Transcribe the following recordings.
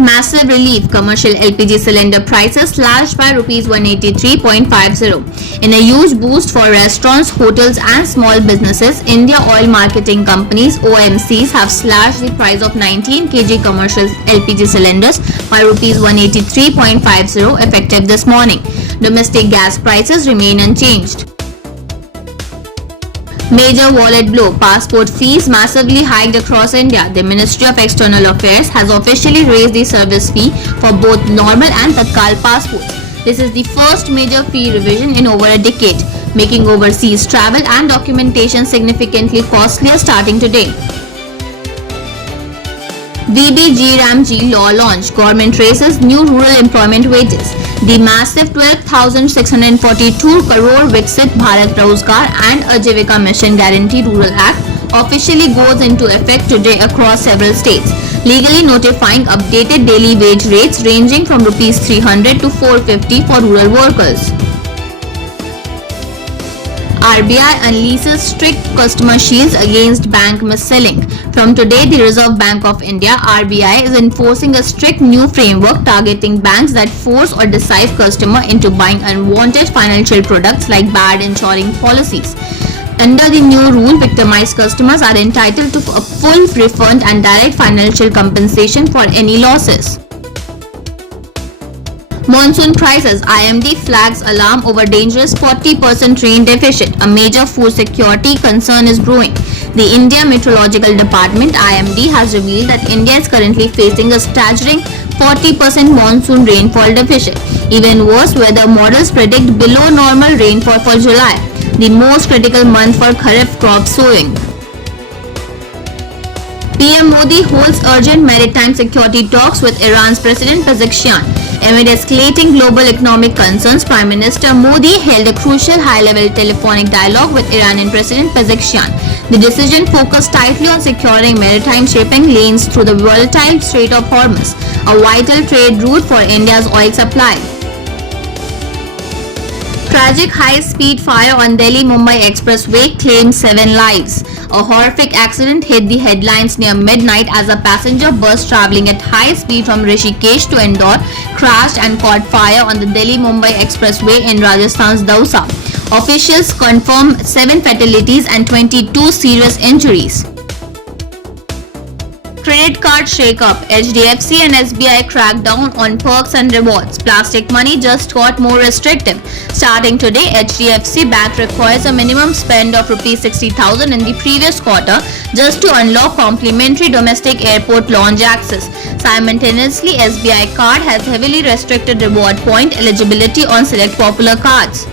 Massive relief. Commercial LPG cylinder prices slashed by rupees 183.50. In a huge boost for restaurants, hotels and small businesses, India Oil Marketing Companies (OMCs) have slashed the price of 19 kg commercial LPG cylinders by rupees 183.50 effective this morning. Domestic gas prices remain unchanged. Major wallet blow. Passport fees massively hiked across India. The Ministry of External Affairs has officially raised the service fee for both normal and Tatkal passports. This is the first major fee revision in over a decade, making overseas travel and documentation significantly costlier starting today. VBG-Ramji law launch. Government raises new rural employment wages. The massive 12,642 crore Viksit Bharat Rozgar and Ajivika Mission Guarantee Rural Act officially goes into effect today across several states, legally notifying updated daily wage rates ranging from Rs 300 to 450 for rural workers. RBI unleashes strict customer shields against bank mis-selling. From today, the Reserve Bank of India (RBI) is enforcing a strict new framework targeting banks that force or deceive customer into buying unwanted financial products like bad insuring policies. Under the new rule, victimized customers are entitled to a full refund and direct financial compensation for any losses. Monsoon prices. IMD flags alarm over dangerous 40% rain deficit. A major food security concern is brewing. The India Meteorological Department (IMD) has revealed that India is currently facing a staggering 40% monsoon rainfall deficit. Even worse, weather models predict below normal rainfall for July, the most critical month for Kharif crop sowing. PM Modi holds urgent maritime security talks with Iran's President Pezeshkian. Amid escalating global economic concerns, Prime Minister Modi held a crucial high-level telephonic dialogue with Iranian President Pezeshkian. The decision focused tightly on securing maritime shipping lanes through the volatile Strait of Hormuz, a vital trade route for India's oil supply. Tragic high-speed fire on Delhi-Mumbai Expressway claimed 7 lives. A horrific accident hit the headlines near midnight as a passenger bus traveling at high speed from Rishikesh to Indore crashed and caught fire on the Delhi-Mumbai Expressway in Rajasthan's Dausa. Officials confirmed 7 fatalities and 22 serious injuries. Credit card shake-up. HDFC and SBI crack down on perks and rewards. Plastic money just got more restrictive. Starting today, HDFC Bank requires a minimum spend of Rs 60,000 in the previous quarter just to unlock complimentary domestic airport lounge access. Simultaneously, SBI Card has heavily restricted reward point eligibility on select popular cards.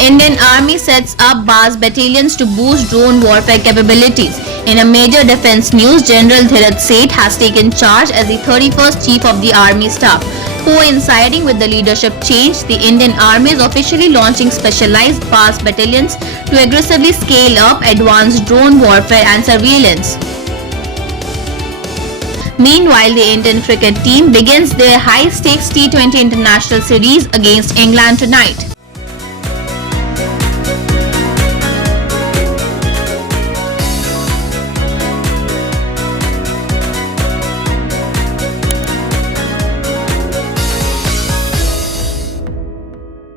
Indian Army sets up BAS battalions to boost drone warfare capabilities. In a major defense news, General Dhiraj Seth has taken charge as the 31st Chief of the Army Staff. Coinciding with the leadership change, the Indian Army is officially launching specialized BAS battalions to aggressively scale up advanced drone warfare and surveillance. Meanwhile, the Indian cricket team begins their high-stakes T20 International Series against England tonight.